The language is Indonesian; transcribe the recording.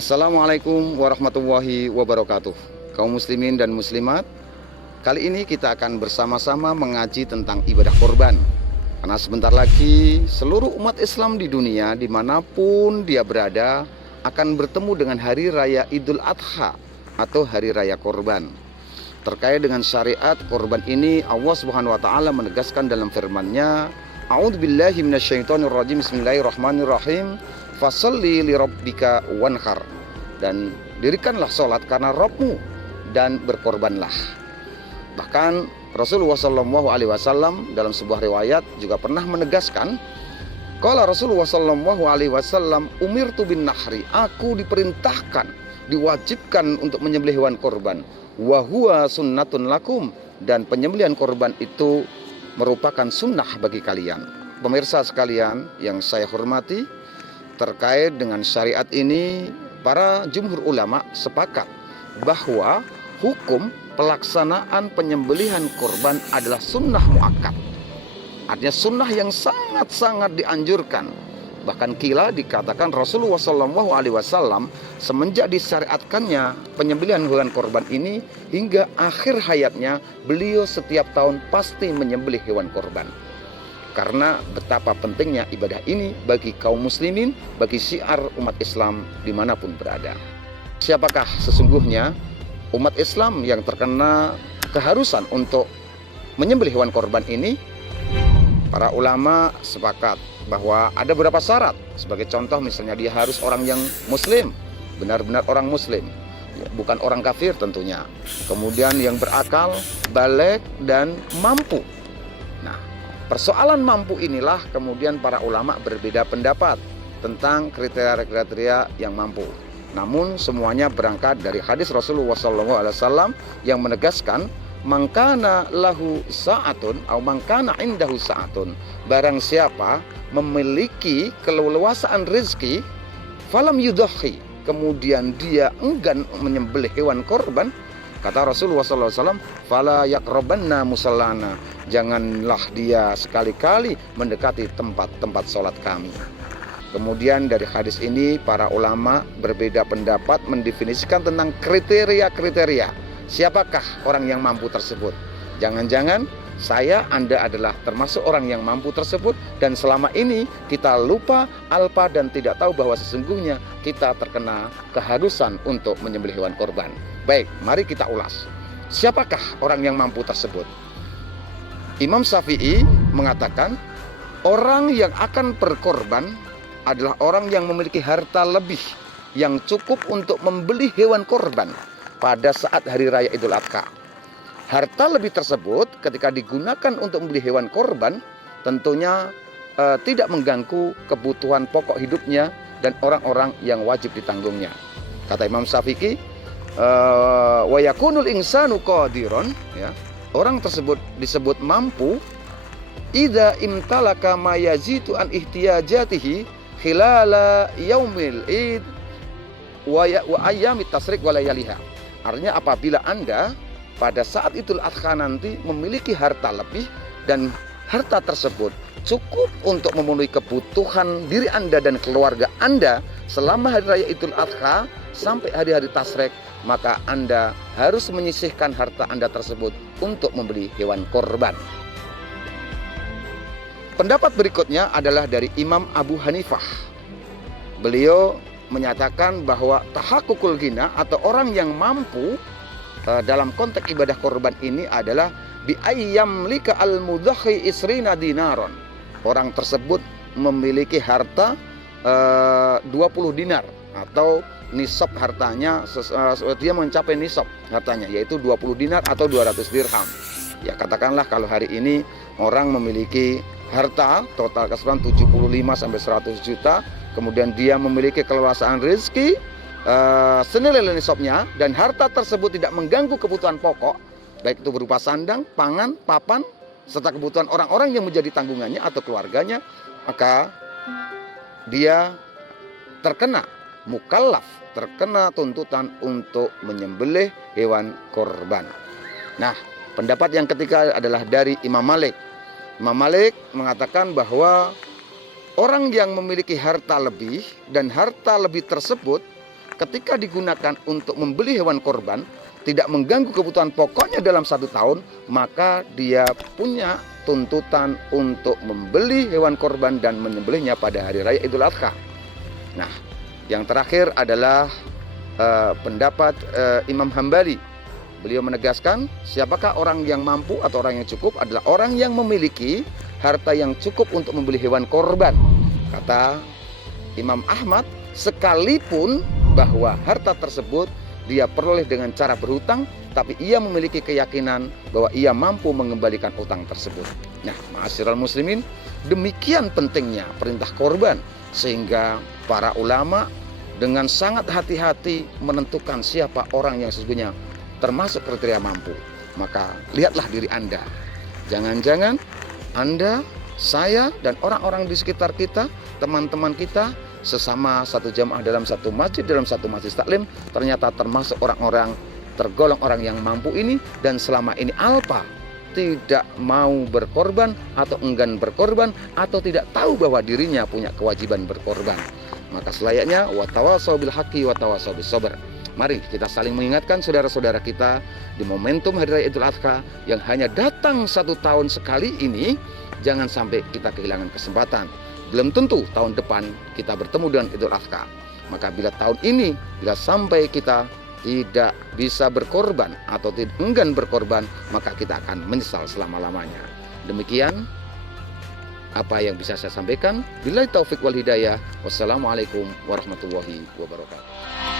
Assalamualaikum warahmatullahi wabarakatuh. Kaum muslimin dan muslimat, kali ini kita akan bersama-sama mengaji tentang ibadah korban. Karena sebentar lagi seluruh umat Islam di dunia dimanapun dia berada akan bertemu dengan hari raya Idul Adha atau hari raya korban. Terkait dengan syariat korban ini, Allah Subhanahu wa taala menegaskan dalam firman-Nya, A'udzubillahi minasyaitonirrajim, Bismillahirrahmanirrahim, Fasalli li rabbika wanhar, dan dirikanlah sholat karena Rabbmu dan berkorbanlah. Bahkan Rasulullah SAW dalam sebuah riwayat juga pernah menegaskan, qala Rasulullah SAW, umirtu bin nahri, aku diperintahkan, diwajibkan untuk menyembelih hewan korban, wa huwa sunnatun lakum, dan penyembelihan korban itu merupakan sunnah bagi kalian. Pemirsa sekalian yang saya hormati, terkait dengan syariat ini, para jumhur ulama sepakat bahwa hukum pelaksanaan penyembelihan korban adalah sunnah muakkad. Artinya sunnah yang sangat-sangat dianjurkan. Bahkan kila dikatakan Rasulullah SAW semenjak disyariatkannya penyembelihan hewan korban ini hingga akhir hayatnya, beliau setiap tahun pasti menyembelih hewan korban. Karena betapa pentingnya ibadah ini bagi kaum muslimin, bagi syiar umat Islam dimanapun berada. Siapakah sesungguhnya umat Islam yang terkena keharusan untuk menyembelih hewan korban ini? Para ulama sepakat bahwa ada beberapa syarat. Sebagai contoh misalnya dia harus orang yang muslim, benar-benar orang muslim, bukan orang kafir tentunya. Kemudian yang berakal, baligh, dan mampu. Nah, persoalan mampu inilah kemudian para ulama berbeda pendapat tentang kriteria-kriteria yang mampu. Namun semuanya berangkat dari hadis Rasulullah SAW yang menegaskan, mangkana lahu sa'atun atau mangkana indahu sa'atun, barang siapa memiliki keleluasaan rezeki, falam yudhahi, kemudian dia enggan menyembelih hewan korban, kata Rasulullah SAW, fala yaqrabanna musallana, janganlah dia sekali-kali mendekati tempat-tempat sholat kami. Kemudian dari hadis ini para ulama berbeda pendapat mendefinisikan tentang kriteria-kriteria. Siapakah orang yang mampu tersebut? Jangan-jangan Anda adalah termasuk orang yang mampu tersebut, dan selama ini kita lupa, alpa, dan tidak tahu bahwa sesungguhnya kita terkena keharusan untuk menyembelih hewan korban. Baik, mari kita ulas. Siapakah orang yang mampu tersebut? Imam Syafi'i mengatakan, orang yang akan berkorban adalah orang yang memiliki harta lebih yang cukup untuk membeli hewan korban pada saat hari raya Idul Adha. Harta lebih tersebut ketika digunakan untuk membeli hewan korban tentunya tidak mengganggu kebutuhan pokok hidupnya dan orang-orang yang wajib ditanggungnya. Kata Imam Syafi'i, wa yakunul insanu qadiron, ya, orang tersebut disebut mampu idza imtalaka ma yazitu an ihtiyajatihi khilala yaumil id wa ayyamit tasrik wa layaliha. Artinya apabila Anda pada saat Idul Adha nanti memiliki harta lebih dan harta tersebut cukup untuk memenuhi kebutuhan diri Anda dan keluarga Anda selama hari raya Idul Adha sampai hari-hari tasrek, maka Anda harus menyisihkan harta Anda tersebut untuk membeli hewan korban. Pendapat berikutnya adalah dari Imam Abu Hanifah. Beliau menyatakan bahwa tahakkukul ghina atau orang yang mampu dalam konteks ibadah korban ini adalah bi ayyam lika al mudhahi isrina dinaron. Orang tersebut memiliki harta 20 dinar atau nisab hartanya, dia mencapai nisab hartanya yaitu 20 dinar atau 200 dirham. Ya, katakanlah kalau hari ini orang memiliki harta total keseluruhan 75 sampai 100 juta, kemudian dia memiliki keleluasaan rezeki senilai nisabnya, dan harta tersebut tidak mengganggu kebutuhan pokok, baik itu berupa sandang, pangan, papan, serta kebutuhan orang-orang yang menjadi tanggungannya atau keluarganya, maka dia terkena mukallaf, terkena tuntutan untuk menyembelih hewan korban. Nah, pendapat yang ketiga adalah dari Imam Malik. Imam Malik mengatakan bahwa orang yang memiliki harta lebih dan harta lebih tersebut ketika digunakan untuk membeli hewan korban, tidak mengganggu kebutuhan pokoknya dalam 1 tahun, maka dia punya tuntutan untuk membeli hewan korban dan menyembelihnya pada hari raya Idul Adha. Nah, yang terakhir adalah pendapat Imam Hambali. Beliau menegaskan, siapakah orang yang mampu atau orang yang cukup adalah orang yang memiliki harta yang cukup untuk membeli hewan korban. Kata Imam Ahmad, sekalipun bahwa harta tersebut dia peroleh dengan cara berhutang, tapi ia memiliki keyakinan bahwa ia mampu mengembalikan utang tersebut. Nah, ma'asyiral muslimin, demikian pentingnya perintah korban, sehingga para ulama dengan sangat hati-hati menentukan siapa orang yang sesungguhnya termasuk kriteria mampu. Maka lihatlah diri Anda. Jangan-jangan Anda, saya, dan orang-orang di sekitar kita, teman-teman kita, sesama satu jamaah dalam satu masjid, dalam satu masjid taklim, ternyata termasuk orang-orang tergolong orang yang mampu ini, dan selama ini alpa tidak mau berkorban atau enggan berkorban atau tidak tahu bahwa dirinya punya kewajiban berkorban. Maka selayaknya watawasau bil haqqi watawasau bis sabr. Mari kita saling mengingatkan saudara-saudara kita di momentum Hari Raya Idul Adha yang hanya datang 1 tahun sekali ini. Jangan sampai kita kehilangan kesempatan. Belum tentu tahun depan kita bertemu dengan Idul Adha. Maka bila tahun ini, bila sampai kita tidak bisa berkorban atau enggan berkorban, maka kita akan menyesal selama-lamanya. Demikian apa yang bisa saya sampaikan. Billahi taufik wal hidayah. Wassalamualaikum warahmatullahi wabarakatuh.